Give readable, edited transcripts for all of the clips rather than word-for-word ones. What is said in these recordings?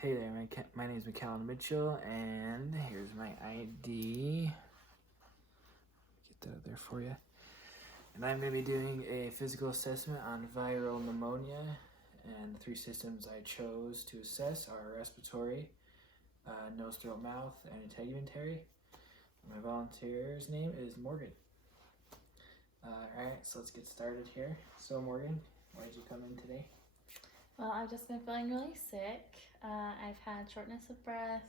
Hey there, my name is McCallum Mitchell, and here's my ID. Get that up there for you. And I'm going to be doing a physical assessment on viral pneumonia, and the three systems I chose to assess are respiratory, nose, throat, mouth, and integumentary. My volunteer's name is Morgan. Alright, so let's get started here. So Morgan, why did you come in today? Well, I've just been feeling really sick. I've had shortness of breath,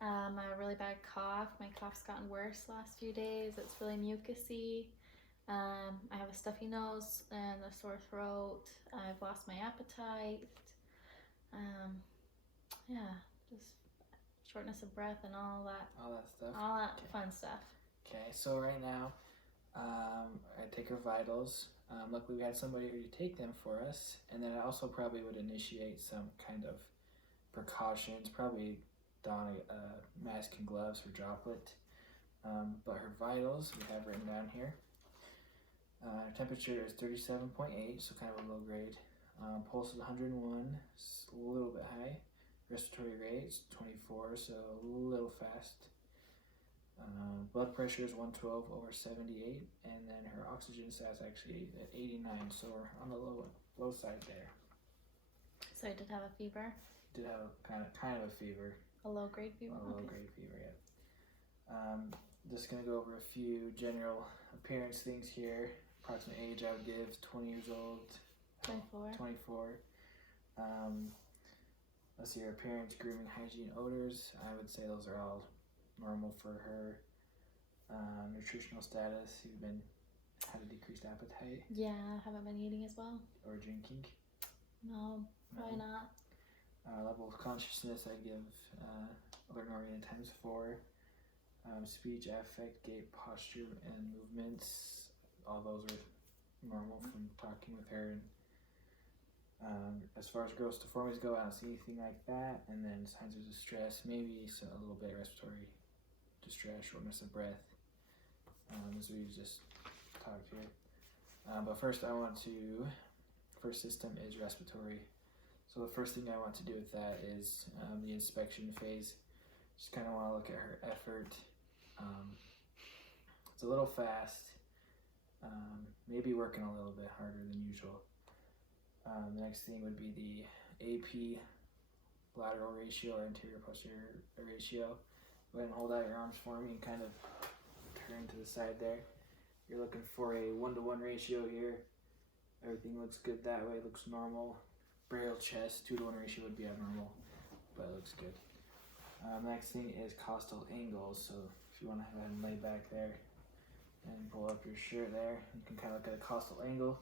a really bad cough. My cough's gotten worse the last few days. It's really mucusy. I have a stuffy nose and a sore throat. I've lost my appetite. Yeah, just shortness of breath and all that stuff? All that Okay. fun stuff. Okay, so right now, I take her vitals. Luckily we had somebody who take them for us, and then I also probably would initiate some kind of precautions, probably don a mask and gloves for droplet. But her vitals we have written down here. Her temperature is 37.8, so kind of a low grade. Pulse is 101, a little bit high. Respiratory rate is 24, so a little fast. Blood pressure is 112 over 78, and then her oxygen stats actually at 89, so we're on the low side there. So I did have a fever. Did have a kind of a fever. A low grade fever. A low grade fever, yeah. Just gonna go over a few general appearance things here. Approximate age I would give 20 years old. 24. Let's see, her appearance, grooming, hygiene, odors. I would say those are all normal for her. Nutritional status, you've had a decreased appetite. Yeah, I haven't been eating as well. Or drinking. No, probably not. Level of consciousness, I give alert oriented times 4. Speech, affect, gait, posture, and movements. All those are normal from talking with her. And as far as gross deformities go, I don't see anything like that. And then signs of distress, maybe a little bit respiratory distress, shortness of breath, as we just talked here. But first first system is respiratory. So the first thing I want to do with that is the inspection phase. Just kind of want to look at her effort. It's a little fast, maybe working a little bit harder than usual. The next thing would be the AP lateral ratio or anterior posterior ratio. Go ahead and hold out your arms for me and kind of turn to the side there. You're looking for a 1-to-1 ratio here. Everything looks good that way, looks normal. Braille chest, 2-to-1 ratio would be abnormal, but it looks good. Next thing is costal angles. So if you want to go ahead and lay back there and pull up your shirt there, you can kind of look at a costal angle.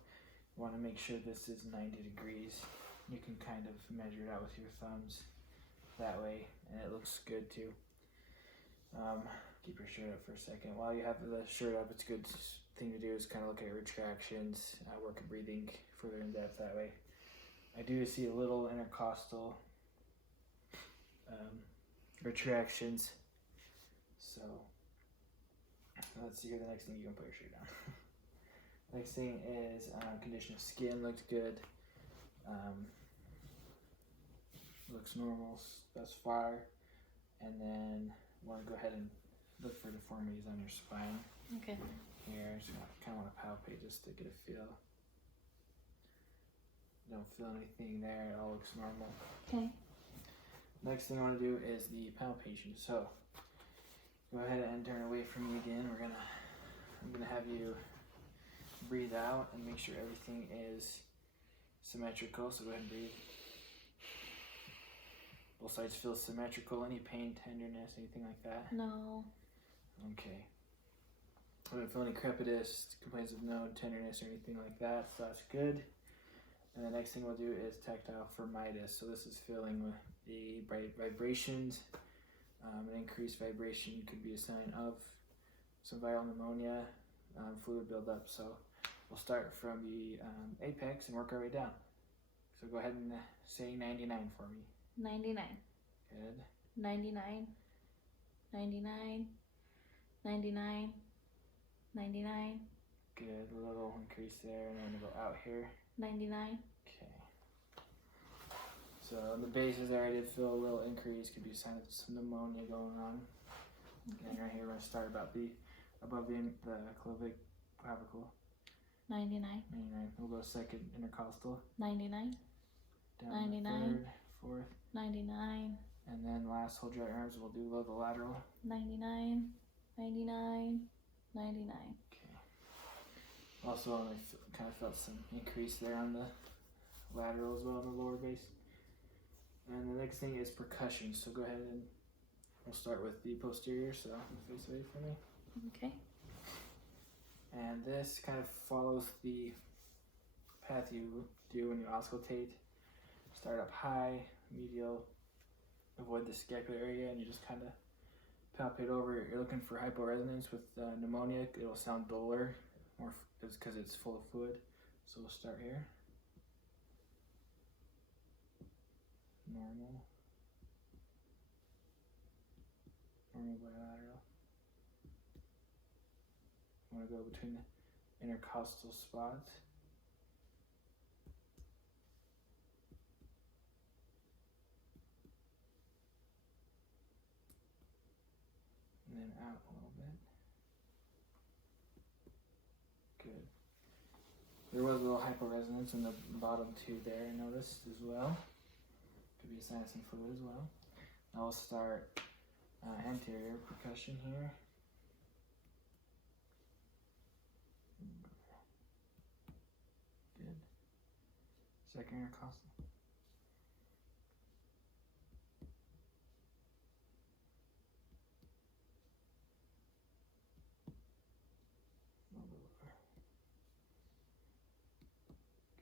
You want to make sure this is 90 degrees. You can kind of measure it out with your thumbs that way, and it looks good too. Keep your shirt up for a second. While you have the shirt up, it's a good thing to do is kind of look at retractions, work at breathing further in depth that way. I do see a little intercostal retractions. So let's see here. The next thing, you can put your shirt down. Next thing is condition of skin. Looks good. Looks normal thus far. And then want to go ahead and look for deformities on your spine. Okay. Here, I just kind of want to palpate just to get a feel. Don't feel anything there. It all looks normal. Okay. Next thing I want to do is the palpation. So go ahead and turn away from me again. I'm gonna have you breathe out and make sure everything is symmetrical. So go ahead and breathe. Both sides feel symmetrical. Any pain, tenderness, anything like that? No. Okay. I don't feel any crepitus, complaints of no tenderness or anything like that, so that's good. And the next thing we'll do is tactile firmitis. So this is feeling the vibrations. An increased vibration could be a sign of some viral pneumonia, fluid buildup. So we'll start from the apex and work our way down. So go ahead and say 99 for me. 99. Good. 99. 99. 99. 99. Good. A little increase there, and then we'll go out here. 99. Okay. So on the bases there, I did feel a little increase. Could be a sign of some pneumonia going on. Okay. And right here, we're going to start above the clavicle. 99. 99. We'll go second intercostal. 99. Down 99. to third, fourth. 99. And then last, hold your arms. We'll do below the lateral. 99. 99. 99. Okay. Also, I kind of felt some increase there on the lateral as well, on the lower base. And the next thing is percussion. So go ahead and we'll start with the posterior. So face away from me. Okay. And this kind of follows the path you do when you auscultate. Start up high, medial, avoid the scapular area, and you just kind of palpate over. You're looking for hyporesonance with pneumonia. It'll sound duller, it's because it's full of fluid. So we'll start here. Normal. Normal bilateral. I want to go between the intercostal spots. And then out a little bit. Good. There was a little hyporesonance in the bottom two there, I noticed as well. Could be a sign of some fluid as well. Now we'll start anterior percussion here. Good. Second intercostal.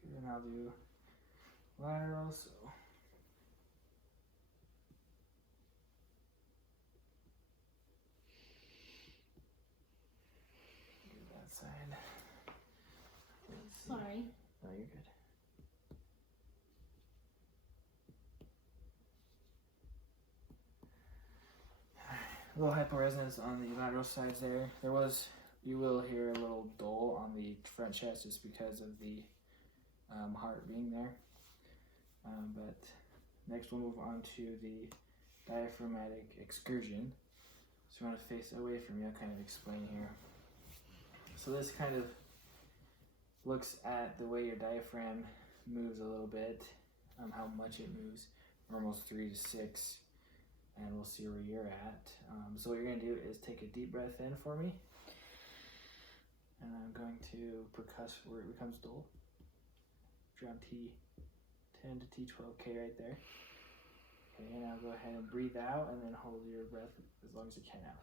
Good, and I'll do lateral, so. Good that side. Sorry. No, you're good. A little hyporesonance on the lateral sides there. You will hear a little dull on the front chest just because of the heart being there. But next we'll move on to the diaphragmatic excursion. So you want to face away from me, I'll kind of explain here. So this kind of looks at the way your diaphragm moves a little bit, how much it moves. We're almost 3 to 6, and we'll see where you're at. So what you're going to do is take a deep breath in for me, and I'm going to percuss where it becomes dull. Drum T10 to T12K right there. Okay, and now go ahead and breathe out, and then hold your breath as long as you can out.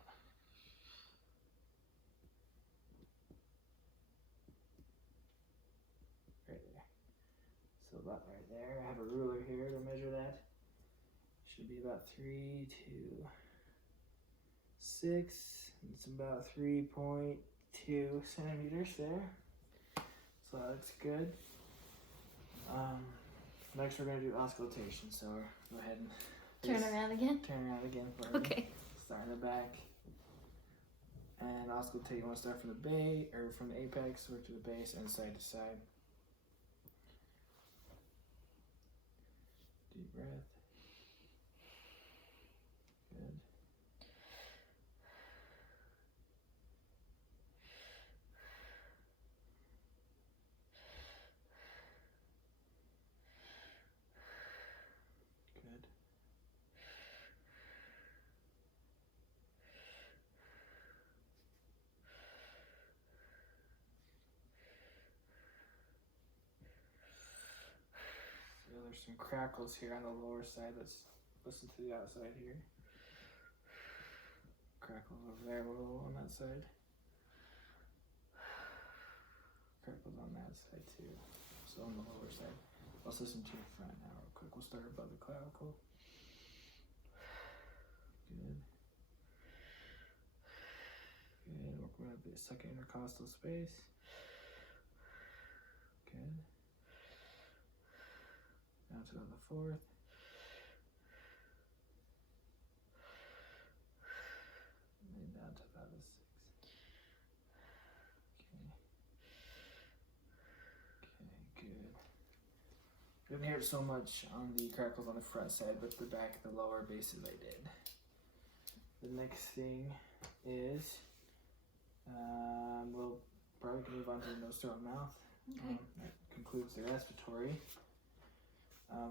Right there. So about right there. I have a ruler here to measure that. Should be about 3 to 6. It's about 3.2 centimeters there. So that looks good. Next we're going to do auscultation. So go ahead and Turn around again. Turn around again for me. Okay. Start in the back. And auscultate. You want to start from the base or from the apex, work to the base, and side to side. Deep breath. Good. Good. So there's some crackles here on the lower side. Let's listen to the outside here. Crackles over there a little on that side. Crackles on that side too. So on the lower side. Let's listen to your front now real quick. We'll start above the clavicle. Good. Good. We're going to the second intercostal space. Good. Down to the fourth. And then down to about the 6th. Okay. Okay, good. Didn't hurt so much on the crackles on the front side, but the back, the lower bases I did. The next thing is, we'll probably move on to the nose, throat, and mouth. Okay. That concludes the respiratory.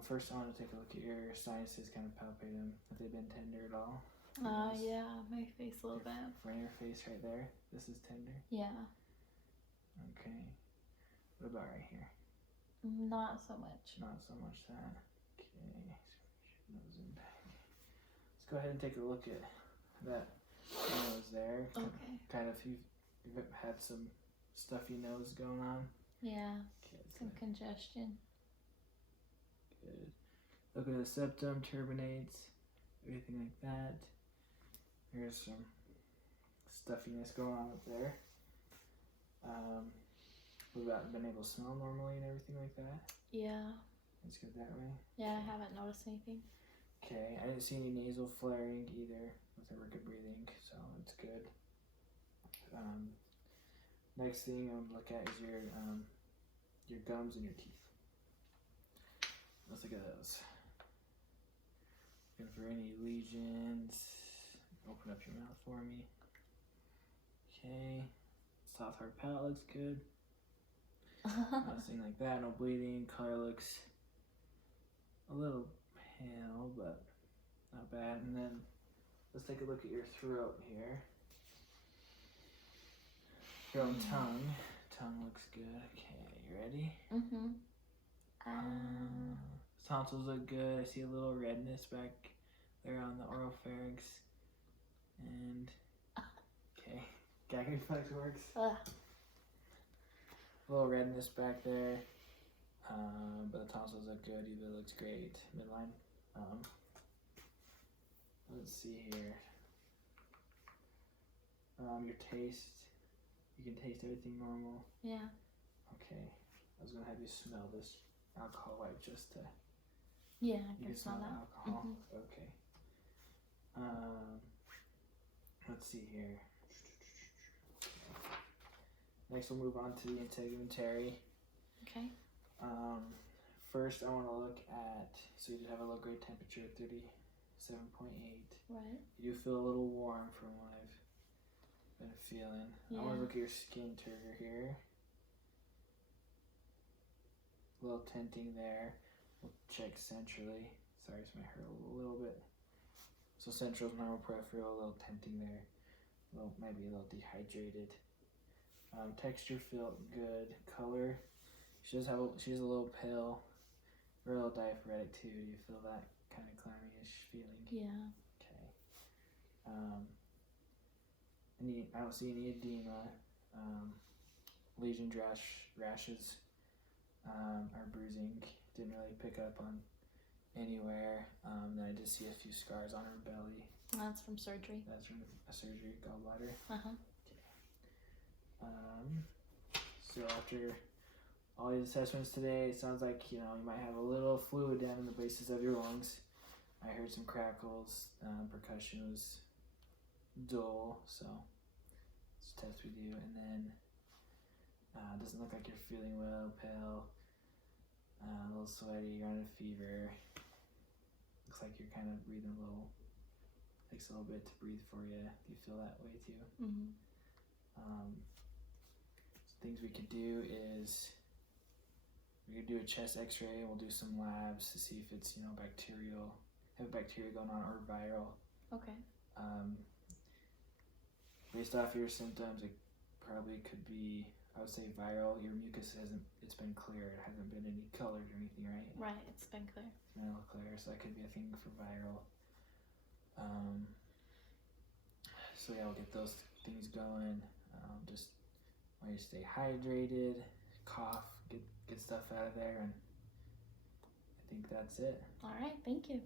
First, I want to take a look at your sinuses, kind of palpate them. Have they been tender at all? Yeah, my face a little bit. Front of your face right there. This is tender. Yeah. Okay. What about right here? Not so much. Not so much that. Okay. Nose and back. Let's go ahead and take a look at that nose there. Okay. Kind of, you've had some stuffy nose going on. Yeah. Okay, Some congestion. good. Look at the septum, turbinates, everything like that. There's some stuffiness going on up there. What about been able to smell normally and everything like that? Yeah. It's good that way. Yeah, I haven't noticed anything. Okay, I didn't see any nasal flaring either with the good breathing, so it's good. Next thing I'm gonna look at is your gums and your teeth. Let's look at those. Looking for any lesions. Open up your mouth for me. Okay, soft hard palate looks good. Nothing like that. No bleeding. Color looks a little pale, but not bad. And then let's take a look at your throat here. Throat and tongue. Tongue looks good. Okay, you ready? Tonsils look good. I see a little redness back there on the oropharynx. And okay, gag reflex works. A little redness back there, but the tonsils look good. Either looks great. Midline. Let's see here. Your taste. You can taste everything normal. Yeah. Okay. I was gonna have you smell this alcohol wipe just to. Yeah, I You can smell the that. alcohol. Okay. Let's see here. Next, we'll move on to the integumentary. Okay. First, I want to look at, so you have a low grade temperature at 37.8. Right. You do feel a little warm from what I've been feeling. Yeah. I want to look at your skin turgor here. A little tenting there. We'll check centrally. Sorry, this might hurt a little bit. So central is normal, peripheral, a little tenting there. Maybe a little dehydrated. Texture felt good. Color, she has a little pale. We're a little diaphoretic too. Do you feel that kind of clammy-ish feeling? Yeah. Okay. I don't see any edema. Lesion rashes or bruising. Didn't really pick up on anywhere. Then I did see a few scars on her belly. That's from surgery. That's from a surgery, gallbladder. So after all these assessments today, it sounds like you might have a little fluid down in the bases of your lungs. I heard some crackles. Percussion was dull, so let's test with you. And then doesn't look like you're feeling well, pale, a little sweaty, you're on a fever. Looks like you're kind of breathing a little. Takes a little bit to breathe for you. Do you feel that way too? Things we could do is we could do a chest x-ray and we'll do some labs to see if it's bacterial, have bacteria going on or viral. Okay. Based off your symptoms, it probably could be, I would say, viral. Your mucus it's been clear. It hasn't been any colored or anything, right? Right, it's been clear. It's been all clear, so that could be a thing for viral. So yeah, we'll get those things going. Just want you to stay hydrated, cough, get stuff out of there, and I think that's it. All right, thank you.